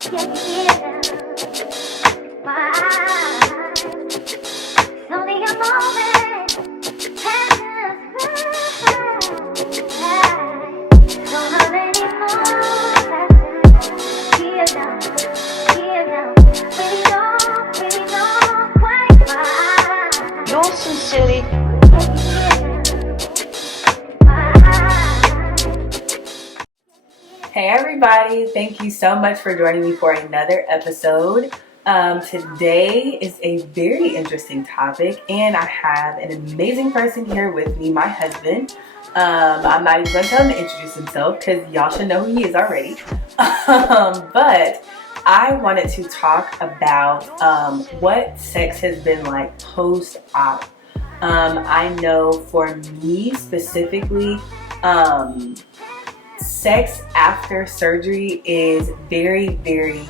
Hey everybody, thank you so much for joining me for another episode. Today is a very interesting topic and I have an amazing person here with me, my husband. I'm not even going to tell him to introduce himself because y'all should know who he is already. But I wanted to talk about what sex has been like post-op. I know for me specifically, sex after surgery is very, very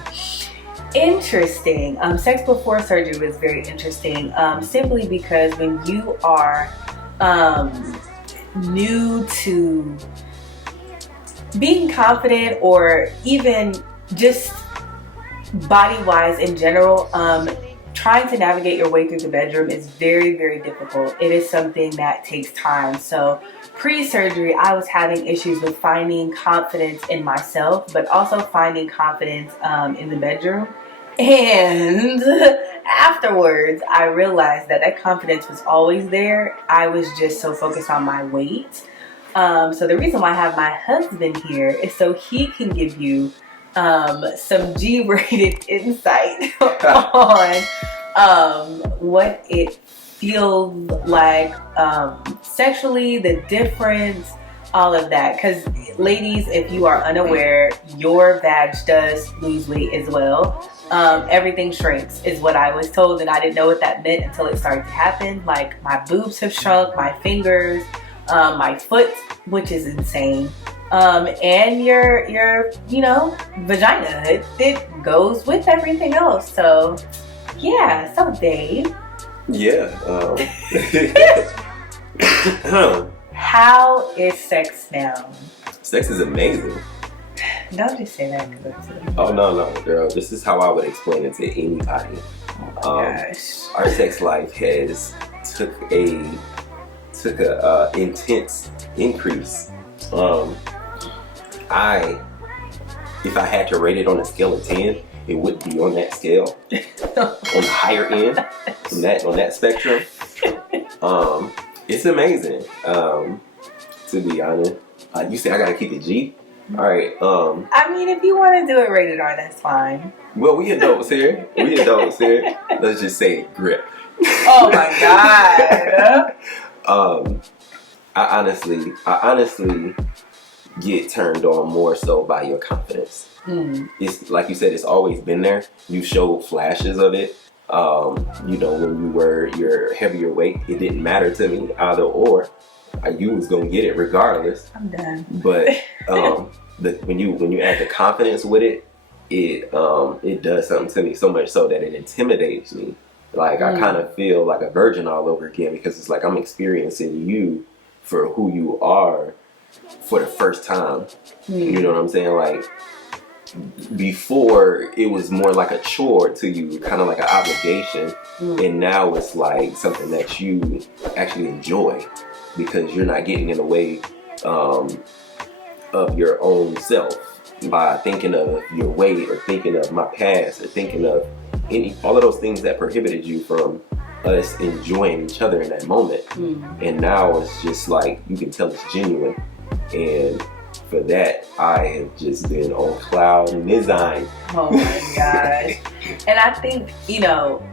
interesting. Sex before surgery was very interesting, simply because when you are new to being confident or even just body-wise in general, trying to navigate your way through the bedroom is very, very difficult. It is something that takes time. So pre-surgery, I was having issues with finding confidence in myself, but also finding confidence in the bedroom. And afterwards, I realized that that confidence was always there. I was just so focused on my weight. So the reason why I have my husband here is so he can give you some G-rated insight on what it feels like sexually, the difference, all of that. Because ladies, if you are unaware, your vag does lose weight as well. Everything shrinks is what I was told, and I didn't know what that meant until it started to happen. Like my boobs have shrunk, my fingers, my foot, which is insane. And your vagina, it goes with everything else. So yeah, so Dave. Yeah. How is sex now? Sex is amazing. Don't just say that. Oh no, girl. This is how I would explain it to anybody. Oh my gosh. Our sex life has took a intense increase. If I had to rate it on a scale of 10, it would be on that scale, on the higher end, on that spectrum. It's amazing. To be honest, you say I gotta keep it G. All right. I mean, if you want to do it rated R, that's fine. Well, we adults here. Let's just say grip. Oh my god. I honestly get turned on more so by your confidence. It's like you said, it's always been there. You showed flashes of it. When you were your heavier weight, it didn't matter to me either or. You was gonna get it regardless. I'm done. But when you add the confidence with it, it does something to me so much so that it intimidates me. Like I kind of feel like a virgin all over again, because it's like I'm experiencing you for who you are for the first time. You know what I'm saying? Like before, it was more like a chore to you, kind of like an obligation, and now it's like something that you actually enjoy because you're not getting in the way of your own self by thinking of your weight or thinking of my past or thinking of all of those things that prohibited you from us enjoying each other in that moment. And now it's just like you can tell it's genuine, and for that I have just been on cloud nine. Oh my gosh. And I think,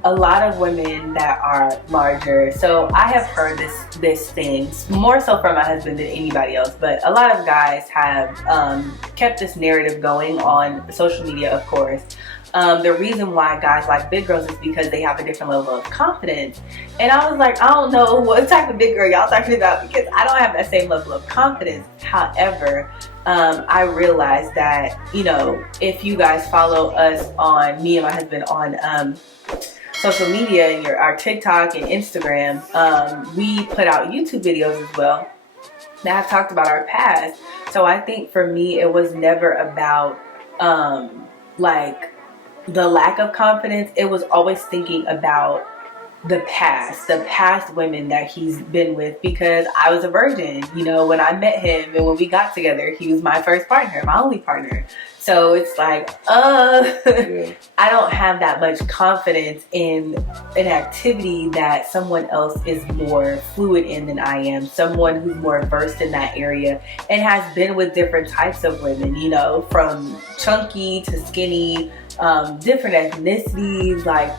a lot of women that are larger, so I have heard this thing more so from my husband than anybody else, but a lot of guys have kept this narrative going on social media, of course. The reason why guys like big girls is because they have a different level of confidence. And I was like, I don't know what type of big girl y'all talking about, because I don't have that same level of confidence. However, I realized that, if you guys follow us on, me and my husband, on social media and our TikTok and Instagram, we put out YouTube videos as well that have talked about our past. So I think for me, it was never about like the lack of confidence, it was always thinking about the past women that he's been with, because I was a virgin, you know, when I met him and when we got together, he was my first partner, my only partner. So it's like, Yeah. I don't have that much confidence in an activity that someone else is more fluid in than I am, someone who's more versed in that area and has been with different types of women, you know, from chunky to skinny, different ethnicities. Like,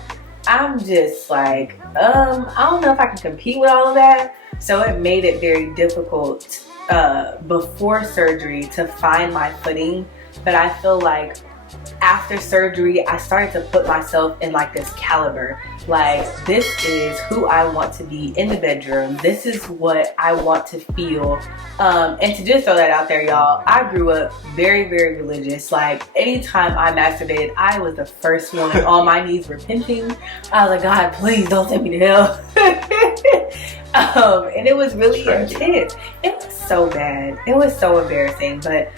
I'm just like, I don't know if I can compete with all of that. So it made it very difficult before surgery to find my footing. But I feel like after surgery, I started to put myself in like this caliber. Like, this is who I want to be in the bedroom. This is what I want to feel. And to just throw that out there, y'all, I grew up very, very religious. Like, anytime I masturbated, I was the first one on my knees repenting. I was like, God, please don't send me to hell. And it was really intense. It was so bad. It was so embarrassing. But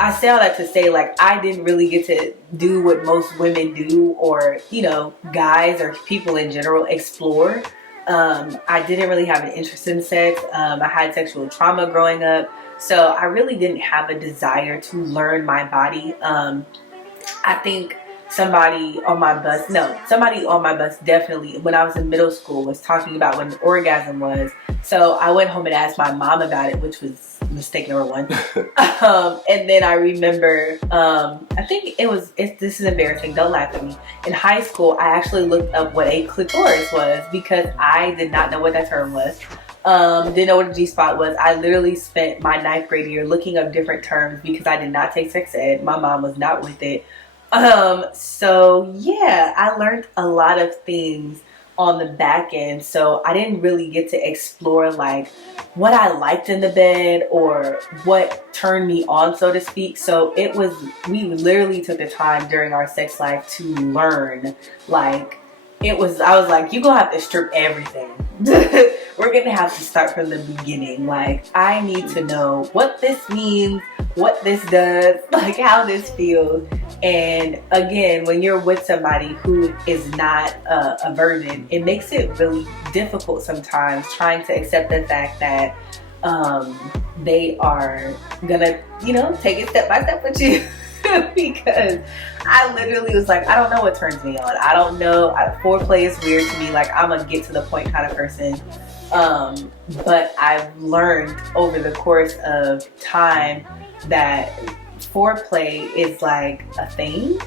I say all that to say, like, I didn't really get to do what most women do, or, you know, guys or people in general explore. I didn't really have an interest in sex. I had sexual trauma growing up. So I really didn't have a desire to learn my body. I think somebody on my bus definitely, when I was in middle school, was talking about what an orgasm was. So I went home and asked my mom about it, which was mistake number one. And then I remember, I think this is embarrassing, don't laugh at me. In high school, I actually looked up what a clitoris was, because I did not know what that term was. Didn't know what a G-spot was. I literally spent my 9th grade year looking up different terms because I did not take sex ed. My mom was not with it. So yeah, I learned a lot of things on the back end. So I didn't really get to explore like what I liked in the bed or what turned me on, so to speak. So we literally took the time during our sex life to learn. Like, I was like, you gonna have to strip everything. We're gonna have to start from the beginning. Like, I need to know what this means, what this does, like how this feels. And again, when you're with somebody who is not a virgin, it makes it really difficult sometimes trying to accept the fact that they are gonna, you know, take it step by step with you. Because I literally was like, I don't know what turns me on. I don't know. Foreplay is weird to me. Like, I'm a get to the point kind of person. But I've learned over the course of time that foreplay is like a thing.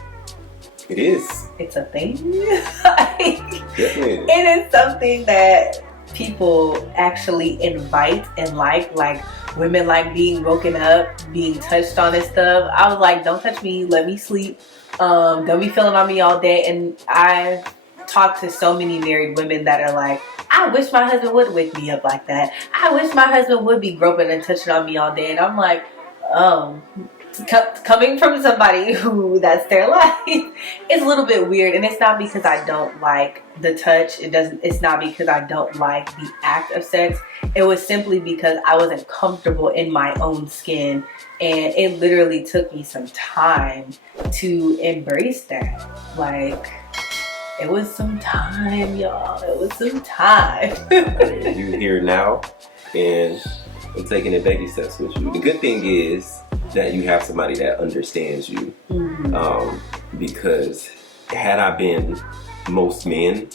It is. It's a thing. Definitely. It is something that people actually invite and like women like being woken up, being touched on and stuff. I was like, don't touch me, let me sleep. Don't be feeling on me all day. And I've talked to so many married women that are like, I wish my husband would wake me up like that. I wish my husband would be groping and touching on me all day. And I'm like, coming from somebody who that's their life, it's a little bit weird. And it's not because I don't like the touch. It's not because I don't like the act of sex. It was simply because I wasn't comfortable in my own skin. And it literally took me some time to embrace that. Like, it was some time, y'all. It was some time. You here now, and I'm taking it baby steps with you. The good thing is that you have somebody that understands you. Mm-hmm. Because had I been most men,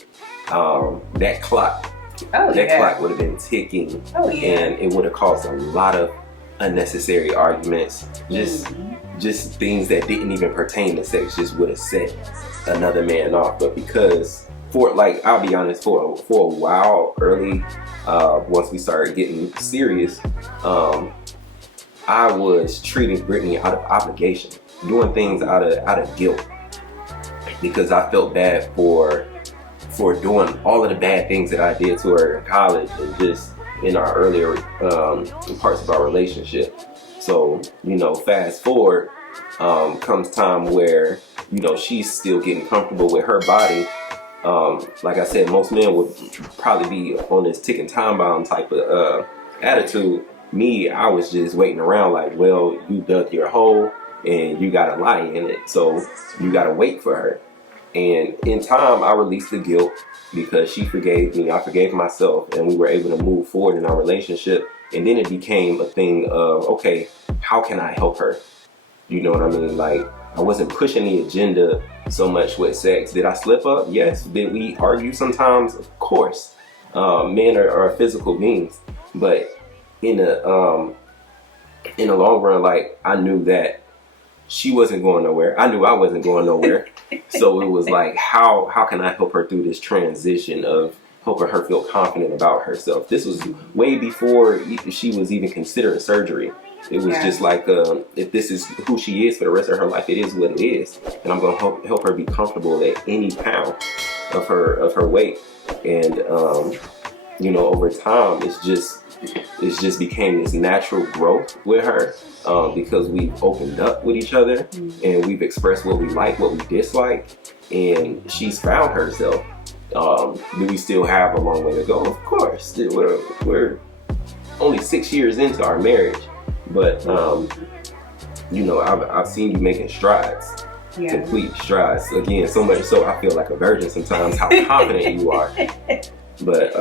that clock would have been ticking. Oh, yeah. And it would have caused a lot of unnecessary arguments. Just things that didn't even pertain to sex just would have set another man off. But because I'll be honest, for a while early, once we started getting serious, I was treating Britnee out of obligation, doing things out of guilt, because I felt bad for doing all of the bad things that I did to her in college and just in our earlier parts of our relationship. So, you know, fast forward, comes time where, you know, she's still getting comfortable with her body. Like I said, most men would probably be on this ticking time bomb type of attitude. Me, I was just waiting around like, well, you dug your hole and you gotta lie in it. So you gotta wait for her. And in time, I released the guilt because she forgave me, I forgave myself, and we were able to move forward in our relationship. And then it became a thing of, okay, how can I help her? You know what I mean? Like, I wasn't pushing the agenda so much with sex. Did I slip up? Yes. Did we argue sometimes? Of course. Men are physical beings. But in the long run, like, I knew that she wasn't going nowhere. I knew I wasn't going nowhere. So it was like, how can I help her through this transition of helping her feel confident about herself? This was way before she was even considering surgery. It was just like, if this is who she is for the rest of her life, it is what it is. And I'm going to help her be comfortable at any pound of her weight. And, you know, over time, it's just became this natural growth with her, because we've opened up with each other and we've expressed what we like, what we dislike, and she's found herself. Do we still have a long way to go? Of course. We're only 6 years into our marriage, but you know, I've seen you making strides, complete strides. Again, so much so I feel like a virgin sometimes how confident you are. But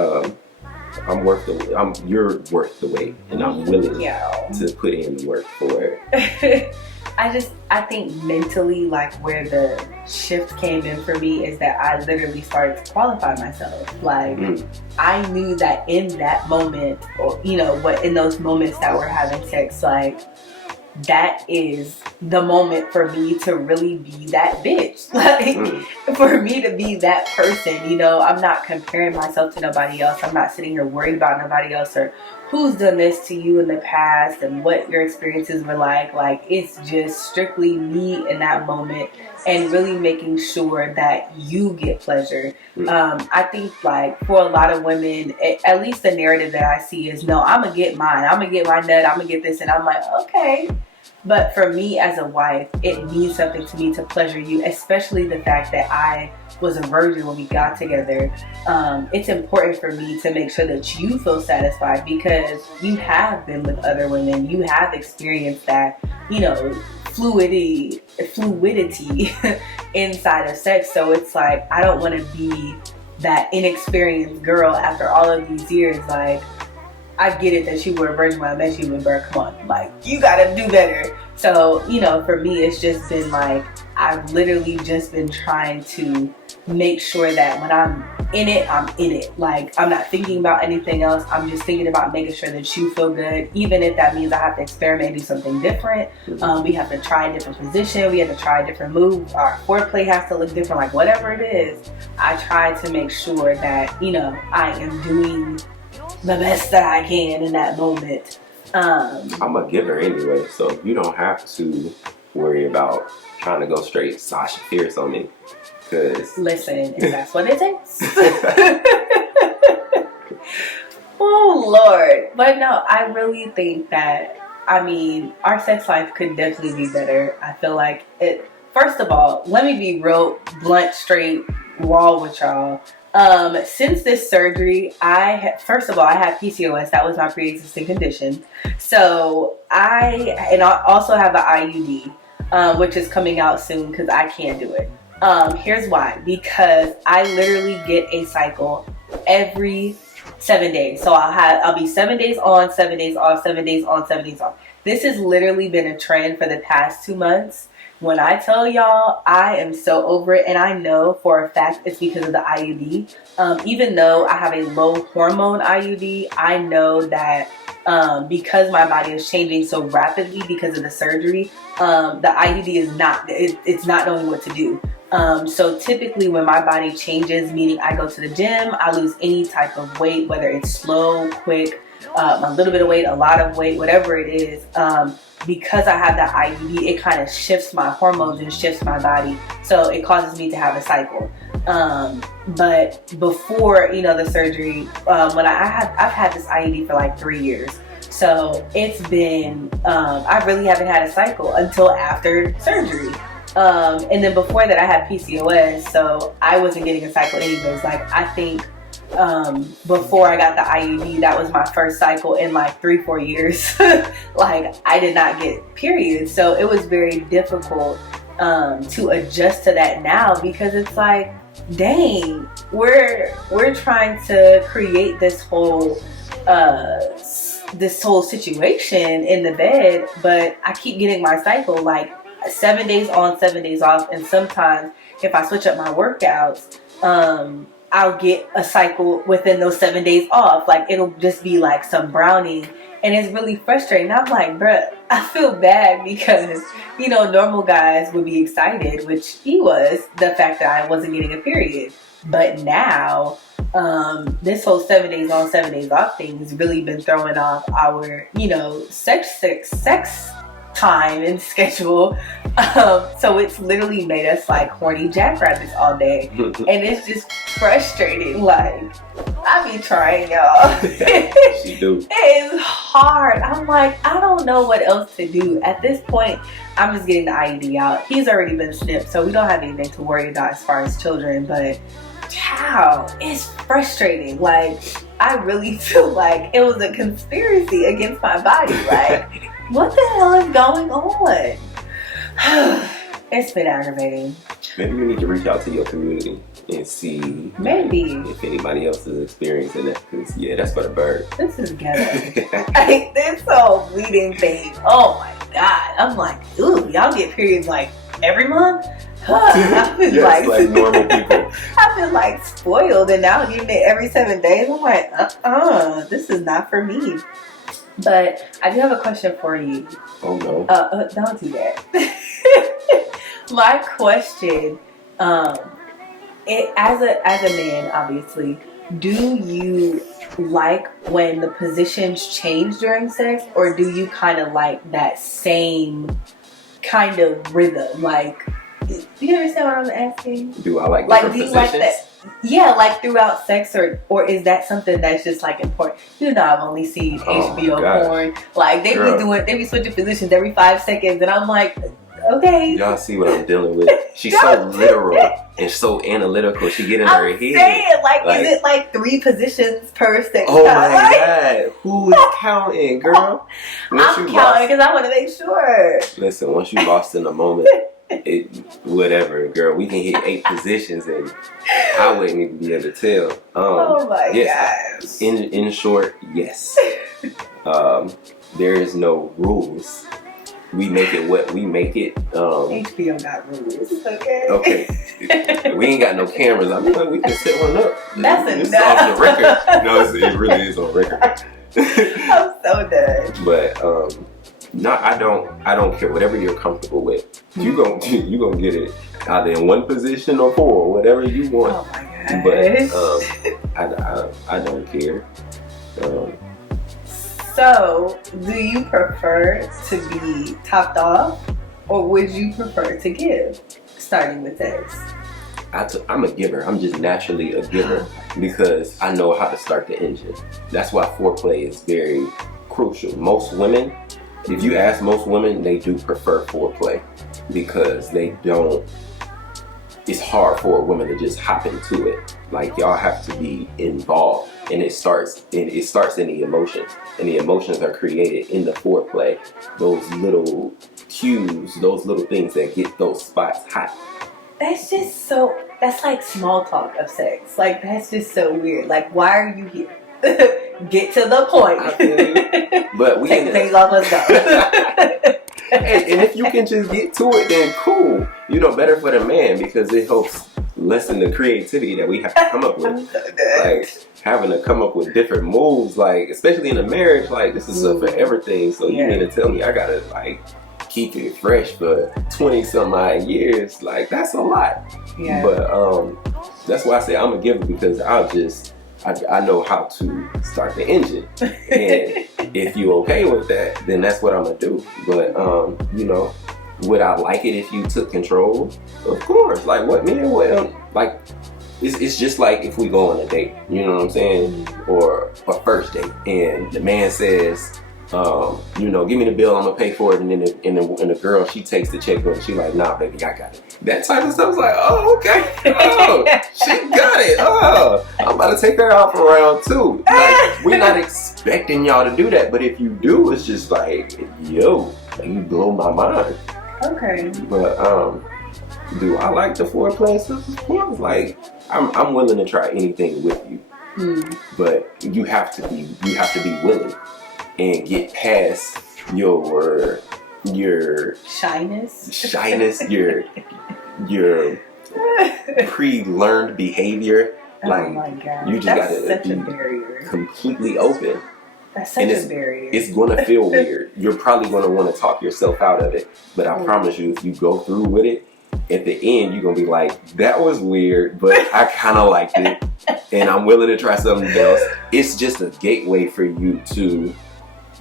you're worth the wait, and I'm willing to put in the work for it. I think mentally, like, where the shift came in for me is that I literally started to qualify myself. Like, I knew that in that moment, or, you know, in those moments that we're having sex, like, that is the moment for me to really be that bitch. Like, for me to be that person, you know, I'm not comparing myself to nobody else. I'm not sitting here worried about nobody else or who's done this to you in the past and what your experiences were like. Like, it's just strictly me in that moment and really making sure that you get pleasure. I think, like, for a lot of women, at least the narrative that I see is, no, I'm gonna get mine. I'm gonna get my nut. I'm gonna get this. And I'm like, okay. But for me as a wife, it means something to me to pleasure you, especially the fact that I was a virgin when we got together. It's important for me to make sure that you feel satisfied because you have been with other women. You have experienced that, you know, fluidity inside of sex. So it's like, I don't want to be that inexperienced girl after all of these years. Like, I get it that you were a virgin when I met you, but bro, come on, like, you gotta do better. So, you know, for me, it's just been like, I've literally just been trying to make sure that when I'm in it, I'm in it. Like, I'm not thinking about anything else. I'm just thinking about making sure that you feel good, even if that means I have to experiment and do something different. We have to try a different position. We have to try a different move. Our foreplay has to look different, like, whatever it is. I try to make sure that, you know, I am doing the best that I can in that moment. I'm a giver anyway, so you don't have to worry about trying to go straight Sasha Fierce on me. Cause listen, if that's what it takes. Oh Lord. But no, I really think that, I mean, our sex life could definitely be better. I feel like it. First of all, let me be real blunt, straight, raw with y'all. Since this surgery, first of all, I had PCOS. That was my pre-existing condition. So I also have an IUD, which is coming out soon because I can't do it. Here's why. Because I literally get a cycle every 7 days. So I'll be 7 days on, 7 days off, 7 days on, 7 days off. This has literally been a trend for the past 2 months. When I tell y'all, I am so over it, and I know for a fact it's because of the IUD. Even though I have a low hormone IUD, I know that because my body is changing so rapidly because of the surgery, the IUD is it's not knowing what to do. So typically when my body changes, meaning I go to the gym, I lose any type of weight, whether it's slow, quick, a little bit of weight, a lot of weight, whatever it is, because I have that IUD, it kind of shifts my hormones and shifts my body. So it causes me to have a cycle. But before, you know, the surgery, when I've had this IUD for like 3 years. So it's been, I really haven't had a cycle until after surgery. And then before that I had PCOS, so I wasn't getting a cycle anyways. Like, I think before I got the IUD, that was my first cycle in like 3-4 years. Like I did not get periods, so it was very difficult to adjust to that now, because it's like, dang, we're trying to create this whole situation in the bed, but I keep getting my cycle like 7 days on, 7 days off, and sometimes if I switch up my workouts, I'll get a cycle within those 7 days off. Like it'll just be like some browning, and it's really frustrating. I'm like, bruh, I feel bad because, you know, normal guys would be excited, which he was, the fact that I wasn't getting a period. But now, this whole 7 days on, 7 days off thing has really been throwing off our, you know, sex time and schedule. So it's literally made us like horny jackrabbits all day. And it's just frustrating. Like, I be trying, y'all. She do. It is hard. I'm like, I don't know what else to do. At this point, I'm just getting the IUD out. He's already been snipped, so we don't have anything to worry about as far as children. But, child, it's frustrating. Like, I really feel like it was a conspiracy against my body. Like, what the hell is going on? It's been aggravating. Maybe you need to reach out to your community and see if anybody else is experiencing that. Because, yeah, that's for the bird. This is ghetto. Like, this whole bleeding thing. Oh my God. I'm like, ooh, y'all get periods like every month? I feel like normal people. I feel like spoiled, and now getting it every 7 days. I'm like, this is not for me. But I do have a question for you. Oh no. Don't do that. My question, as a man, obviously, do you like when the positions change during sex, or do you kind of like that same kind of rhythm? Like, do you understand what I'm asking? Do I like do positions? You like that? Yeah, like throughout sex, or is that something that's just like important? You know, I've only seen HBO porn. Like they be switching positions every 5 seconds, and I'm like, okay. Y'all see what I'm dealing with? She's so literal and so analytical. She get in her head. Saying, like, is it like 3 positions per sex? Oh my God, who's counting, girl? I'm counting because I want to make sure. Listen, once you lost in the moment. Whatever, girl. We can hit 8 positions, and I wouldn't even be able to tell. Oh my gosh. In short, yes. There is no rules. We make it what we make it. HBO got rules, okay? Okay. We ain't got no cameras. I mean, like, we can set one up. That's enough. It's off the record. No, it really is on record. I'm so done. But no, I don't care. Whatever you're comfortable with, you gonna get it either in one position or 4, whatever you want. Oh my gosh. But I don't care. So, do you prefer to be topped off, or would you prefer to give, starting with sex? I'm a giver. I'm just naturally a giver because I know how to start the engine. That's why foreplay is very crucial. Most women, if you ask most women, they do prefer foreplay because it's hard for a woman to just hop into it. Like, y'all have to be involved, and it starts in the emotions, and the emotions are created in the foreplay. Those little cues, those little things that get those spots hot. That's like small talk of sex. Like, that's just so weird. Like, why are you here? Get to the point. But we take the things off, let's go. And if you can just get to it, then cool. You know, better for the man, because it helps lessen the creativity that we have to come up with. Like, having to come up with different moves, like, especially in a marriage, like, this is a forever thing. So you mean to tell me I gotta, like, keep it fresh for 20-some odd years? Like, that's a lot. Yeah. But that's why I say I'm a giver, because I know how to start the engine. And if you're okay with that, then that's what I'm gonna do. But you know, would I like it if you took control? Of course. Like, what, man? Well, like, it's just like if we go on a date, you know what I'm saying? Or a first date, and the man says, you know, give me the bill, I'm gonna pay for it, and then the girl, she takes the check, and she like, nah, baby, I got it. That type of stuff is like, oh, okay, oh, she got it. Oh, I'm about to take her out for round 2. Like, we're not expecting y'all to do that, but if you do, it's just like, yo, you blow my mind. Okay. But do I like the foreplay stuff? Of course, like I'm willing to try anything with you, but you have to be willing and get past your shyness, your pre-learned behavior. Like, oh my God. you just gotta be completely open. That's such a barrier. It's gonna feel weird. You're probably gonna want to talk yourself out of it, but I promise you, if you go through with it, at the end you're gonna be like, that was weird, but I kind of liked it, and I'm willing to try something else. It's just a gateway for you to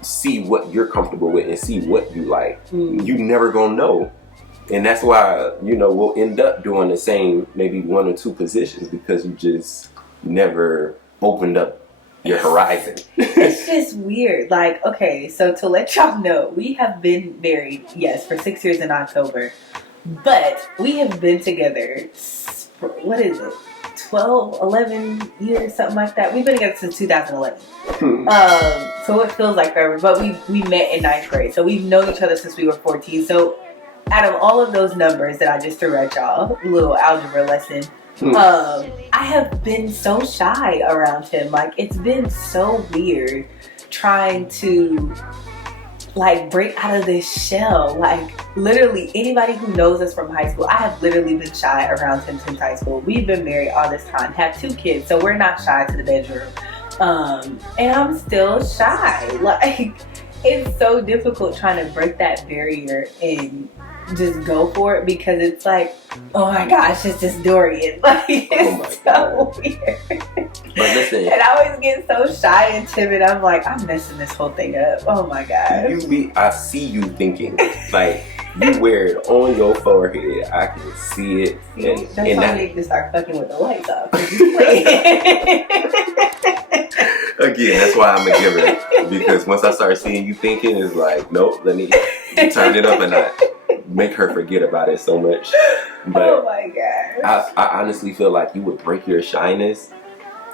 see what you're comfortable with and see what you like. You never gonna know, and that's why, you know, we'll end up doing the same, maybe 1 or 2 positions, because you just never opened up your horizon. It's just weird. Like, okay, so to let y'all know, we have been married, yes, for 6 years in October, but we have been together, what is it, 12, 11 years, something like that. We've been together since 2011. So it feels like forever, but we met in 9th grade, so we've known each other since we were 14. So out of all of those numbers that I just threw at y'all, a little algebra lesson, I have been so shy around him. Like, it's been so weird trying to like break out of this shell. Like, literally anybody who knows us from high school, I have literally been shy around him since high school. We've been married all this time, have 2 kids, so we're not shy to the bedroom. And I'm still shy. Like, it's so difficult trying to break that barrier and just go for it, because it's like, oh my gosh, it's just Dorian. Like, it's so weird. But listen, and I always get so shy and timid. I'm like, I'm messing this whole thing up. Oh my god. I see you thinking, like, you wear it on your forehead. I can see it. See, that's why I need to start fucking with the lights off. Again, that's why I'm a giver. Because once I start seeing you thinking, it's like, nope, let me turn it up a notch. Make her forget about it so much. But oh my god. I honestly feel like you would break your shyness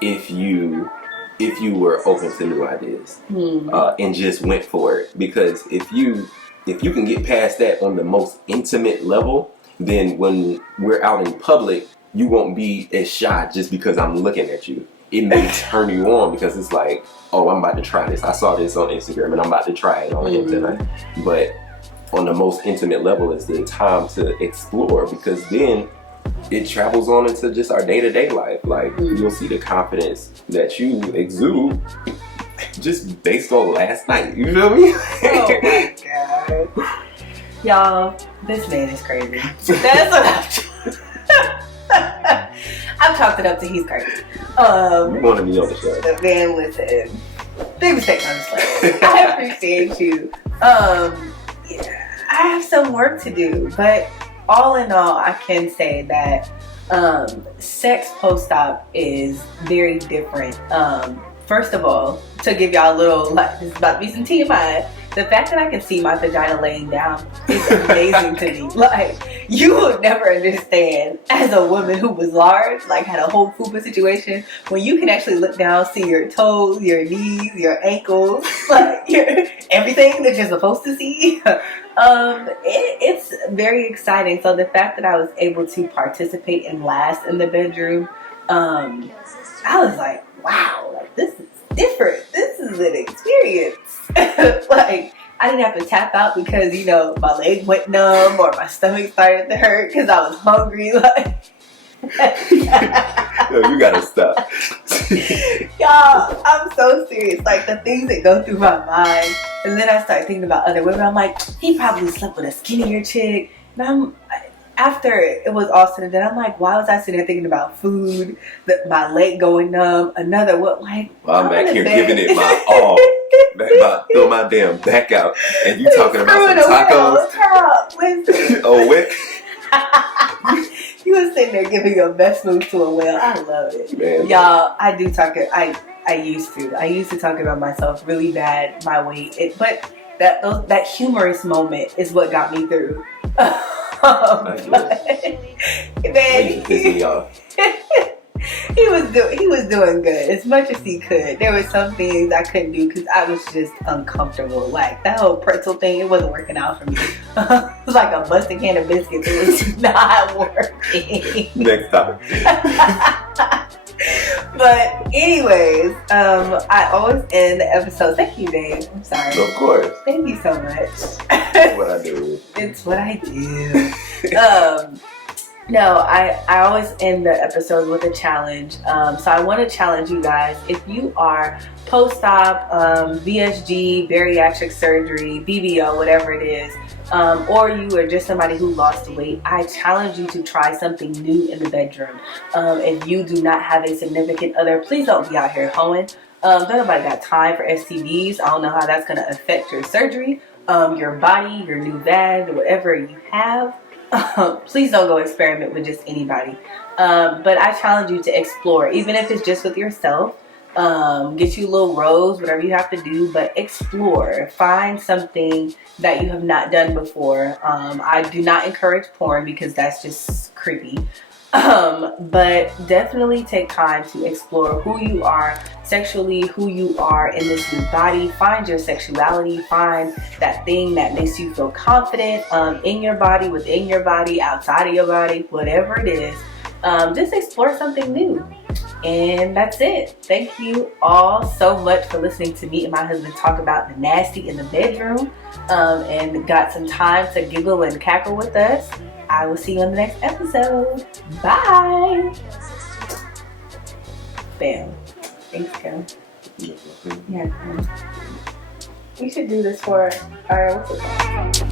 if you were open to new ideas and just went for it. Because if you can get past that on the most intimate level, then when we're out in public, you won't be as shy just because I'm looking at you. It may turn you on because it's like, oh, I'm about to try this. I saw this on Instagram and I'm about to try it on internet. But on the most intimate level is the time to explore, because then it travels on into just our day-to-day life. Like, you'll see the confidence that you exude just based on last night. You feel me? Oh my god. Y'all, this man is crazy. That's what I've chalked it up to he's crazy. You want to be on the show. The man, listen. Big mistake, honestly. I appreciate you. Yeah, I have some work to do, but all in all, I can say that sex post-op is very different. First of all, to give y'all a little, like, this is about to be some TMI, the fact that I can see my vagina laying down is amazing to me. Like, you would never understand, as a woman who was large, like had a whole fupa situation, when you can actually look down, see your toes, your knees, your ankles, like everything that you're supposed to see. It's very exciting. So the fact that I was able to participate and last in the bedroom, I was like, wow, like, this is different. This is an experience. Like, I didn't have to tap out because, you know, my leg went numb or my stomach started to hurt because I was hungry. Like, yo, you gotta stop. Y'all, I'm so serious. Like, the things that go through my mind, and then I start thinking about other women. I'm like, he probably slept with a skinnier chick. And after it was all said and done, I'm like, why was I sitting there thinking about food, my leg going numb, another what, like, well, I'm back here giving it my all. About to throw my damn back out, and you talking about some tacos? Oh, what? You was sitting there giving your best move to a whale. I love it. Man, y'all, I do talk it. I I used to talk about myself really bad, my weight. But that humorous moment is what got me through. Man, pissing me off. he was doing good as much as he could. There were some things I couldn't do because I was just uncomfortable. Like that whole pretzel thing, it wasn't working out for me. It was like a busted can of biscuits. It was not working. Next topic. But anyways, I always end the episode. Thank you, Dave. I'm sorry. Of course. Thank you so much. That's what I do. It's what I do. No, I always end the episodes with a challenge. So I want to challenge you guys. If you are post-op, VSG, bariatric surgery, BBO, whatever it is, or you are just somebody who lost weight, I challenge you to try something new in the bedroom. If you do not have a significant other, please don't be out here hoeing. Don't nobody got time for STDs. I don't know how that's going to affect your surgery, your body, your new vag, whatever you have. Please don't go experiment with just anybody. But I challenge you to explore, even if it's just with yourself. Get you a little rose, whatever you have to do, but explore. Find something that you have not done before. I do not encourage porn because that's just creepy. But definitely take time to explore who you are sexually, who you are in this new body. Find your sexuality. Find that thing that makes you feel confident in your body, within your body, outside of your body, whatever it is. Just explore something new. And that's it. Thank you all so much for listening to me and my husband talk about the nasty in the bedroom, and got some time to giggle and cackle with us. I will see you on the next episode. Bye. Bam. Thanks, Kim. Yeah. We should do this for our what's it called?